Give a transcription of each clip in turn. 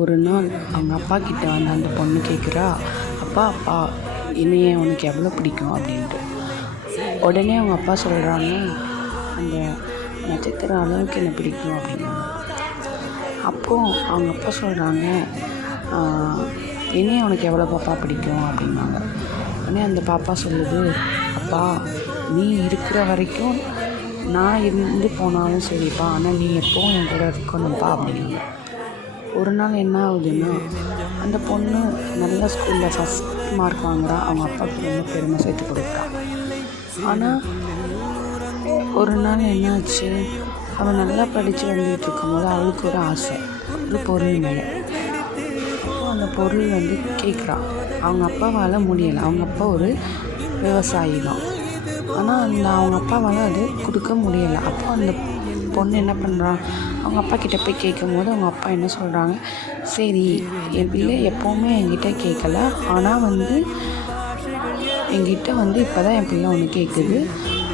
ஒரு நாள் அவங்க அப்பா கிட்ட வந்து அந்த பொண்ணு கேட்குறா, அப்பா அப்பா என்னைய உனக்கு எவ்வளோ பிடிக்கும் அப்படின்ட்டு. உடனே அவங்க அப்பா சொல்கிறாங்க, அந்த நட்சத்திர அளவுக்கு என்ன பிடிக்கும் அப்படின்னாங்க. அப்போது அவங்க அப்பா சொல்கிறாங்க, என்னைய உனக்கு எவ்வளோ பாப்பா பிடிக்கும் அப்படின்னாங்க. உடனே அந்த பாப்பா சொல்லுது, அப்பா நீ இருக்கிற வரைக்கும் நான் இருந்து போனாலும் சரிப்பா, ஆனால் நீ எப்போவும் என் கூட இருக்கணும்ப்பா அப்படின்னாங்க. ஒரு நாள் என்ன ஆகுதுன்னா, அந்த பொண்ணு நல்ல ஸ்கூலில் ஃபஸ்ட் மார்க் வாங்குறா. அவங்க அப்பாவுக்கு ரொம்ப பெருமை சேர்த்து கொடுக்குறா. ஆனால் ஒரு நாள் என்னாச்சு, அவள் நல்லா படித்து வந்துகிட்டு இருக்கும்போது அவளுக்கு ஒரு ஆசை, ஒரு பொருள் மேலே. அந்த பொருள் வந்து கேட்குறா. அவங்க அப்பாவால் முடியலை. அவங்க அப்பா ஒரு விவசாயி தான். ஆனால் அவங்க அப்பாவால் அது கொடுக்க முடியலை. அப்போ அந்த பொண்ணு என்ன பண்ணுறா, அவங்க அப்பா கிட்டே போய் கேட்கும்போது அவங்க அப்பா என்ன சொல்கிறாங்க, சரி என் பிள்ளை எப்போவுமே என்கிட்ட கேட்கல, ஆனால் வந்து என்கிட்ட வந்து இப்போ தான் என் பிள்ளை ஒன்று கேட்குது,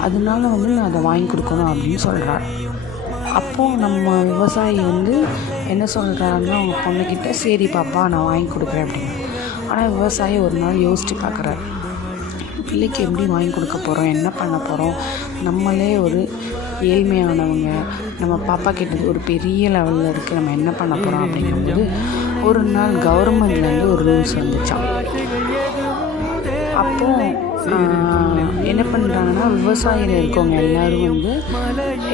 அதனால வந்து நான் அதை வாங்கி கொடுக்கணும் அப்படின்னு சொல்கிறாள். அப்போது நம்ம விவசாயி வந்து என்ன சொல்கிறாருன்னா, அவங்க பொண்ணுக்கிட்ட சரி பாப்பா நான் வாங்கி கொடுக்குறேன் அப்படின்னு. ஆனால் விவசாயி ஒரு நாள் யோசித்து பார்க்குறாரு, பிள்ளைக்கு எப்படி வாங்கி கொடுக்க போகிறோம், என்ன பண்ண போகிறோம், நம்மளே ஒரு ஏழ்மையானவங்க, நம்ம பாப்பா கிட்ட ஒரு பெரிய லெவலில் இருக்குது, நம்ம என்ன பண்ண போகிறோம் அப்படிங்கும்போது ஒரு நாள் கவர்மெண்ட்லேருந்து ஒரு ரூல்ஸ் வந்துச்சான். அப்போது என்ன பண்ணுறாங்கன்னா, விவசாயியில் இருக்கவங்க எல்லோரும் வந்து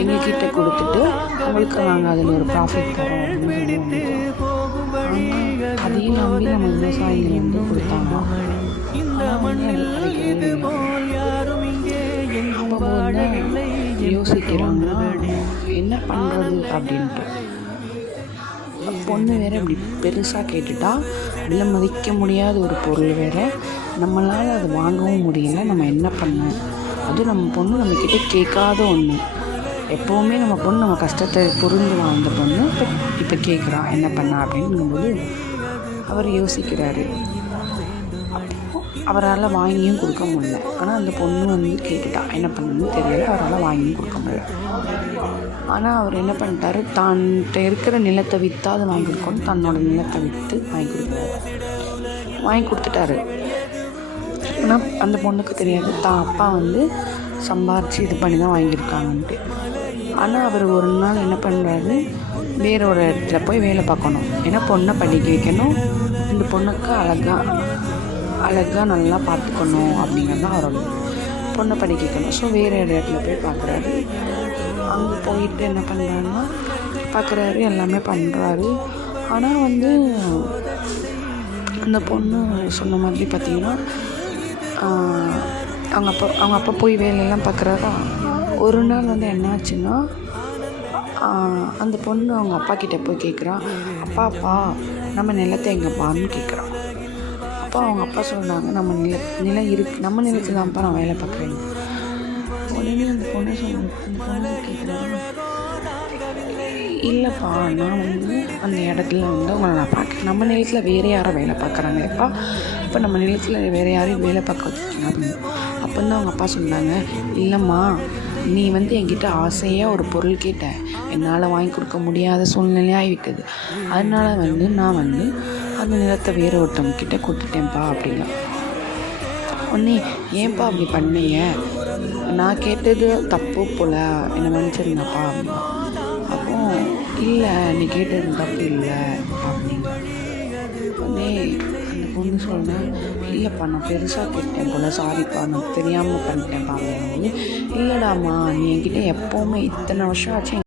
எங்ககிட்ட கொடுத்துட்டு உங்களுக்கு நாங்கள் அதில் ஒரு ப்ராஃபிட் தரோம் அப்படின்னு அதையும் நம்பி நம்ம விவசாயிகள் வந்து கொடுத்தாங்க. ஆனால் வந்து அது கிடைக்கவே அப்போ வந்து யோசிக்கிறாங்கன்னா என்ன பண்ணுறது அப்படின்ட்டு. பொண்ணு வேறு இப்படி பெருசாக கேட்டுட்டா, விலை மதிக்க முடியாத ஒரு பொருள் வேறு, நம்மளால் அது வாங்கவும் முடியல, நம்ம என்ன பண்ண. அதுவும் நம்ம பொண்ணு நம்மக்கிட்ட கேட்காத ஒன்று. எப்போவுமே நம்ம பொண்ணு நம்ம கஷ்டத்தை புரிந்து வாழ்ந்த பொண்ணு இப்போ கேட்குறா, என்ன பண்ண அப்படிங்கும்போது அவர் யோசிக்கிறாரு. அவரால் வாங்கியும் கொடுக்க முடியல. ஆனால் அந்த பொண்ணு வந்து கேட்டுட்டா, என்ன பண்ணணும்னு தெரியல, அவரால் வாங்கியும் கொடுக்க முடியல. ஆனால் அவர் என்ன பண்ணிட்டாரு, தான்கிட்ட இருக்கிற நிலத்தை விற்றா அதை வாங்கி கொடுக்கணும், தன்னோட நிலத்தை விற்று வாங்கி கொடுத்துட்டாரு. ஆனால் அந்த பொண்ணுக்கு தெரியாது, தான் அப்பா வந்து சம்பாரித்து இது பண்ணி தான் வாங்கியிருக்காங்கன்ட்டு. ஆனால் அவர் ஒரு நாள் என்ன பண்ணுறாரு, வேற ஒரு இடத்துல போய் வேலை பார்க்கணும், ஏன்னா பொண்ணை படிக்க வைக்கணும், இந்த பொண்ணுக்கு அழகாக நல்லா பார்த்துக்கணும் அப்படிங்கிறது தான் அவரோட. பொண்ணை படிக்க வைக்கணும். ஸோ வேறு இடத்துல போய் பார்க்குறாரு. அங்கே போயிட்டு என்ன பண்ணுறாருன்னா, பார்க்குறாரு, எல்லாமே பண்ணுறாரு. ஆனால் வந்து அந்த பொண்ணு சொன்ன மாதிரி பார்த்திங்கன்னா, அவங்க அப்பா போய் வேலையெல்லாம் பார்க்குறாரா. ஒரு நாள் வந்து என்னாச்சுன்னா, அந்த பொண்ணு அவங்க அப்பா கிட்டே போய் கேட்குறா, அப்பா நம்ம நிலத்தை எங்கேப்பான்னு கேட்குறான். அப்போ அவங்க அப்பா சொல்கிறாங்க, நம்ம நிலம் இருக்குது, நம்ம நிலத்தில் தான்ப்பா நான் வேலை பார்க்குறேன். உடனே அந்த பொண்ணு கேட்குறாங்க, இல்லைப்பா நான் வந்து அந்த இடத்துல வந்து உங்களை நான் பார்க்குறேன், நம்ம நிலத்தில் வேறு யாரும் வேலை பார்க்குறாங்களேப்பா, இப்போ நம்ம நிலத்தில் வேறு யாரையும் வேலை பார்க்க வச்சுருக்கீங்க அப்படின்னு. அப்போ தான் அவங்க அப்பா சொன்னாங்க, இல்லைம்மா நீ வந்து என்கிட்ட ஆசையாக ஒரு பொருள் கேட்ட, என்னால் வாங்கி கொடுக்க முடியாத சூழ்நிலையாகிவிட்டது, அதனால் வந்து நான் வந்து அந்த நிலத்தை வேறு ஒருத்தவங்கக்கிட்ட கொடுத்துட்டேன்ப்பா அப்படிங்க. உடனே ஏன்ப்பா அப்படி பண்ணீங்க, நான் கேட்டது தப்பு போல், என்னை மன்னிச்சிருங்கப்பா அப்படின்னா. அப்போ இல்லை நீ கேட்டது தப்பு இல்லை அப்படிங்க. உடனே அந்த பொண்ணு சொன்னேன், இல்லைப்பா நான் பெருசாக கேட்டேன் போல், சாரிப்பா நான் தெரியாமல் பண்ணிட்டேன்ப்பா அப்படிங்கும்போது, இல்லைடாம்மா நீ என்கிட்ட எப்போவுமே இத்தனை வருஷம் ஆச்சு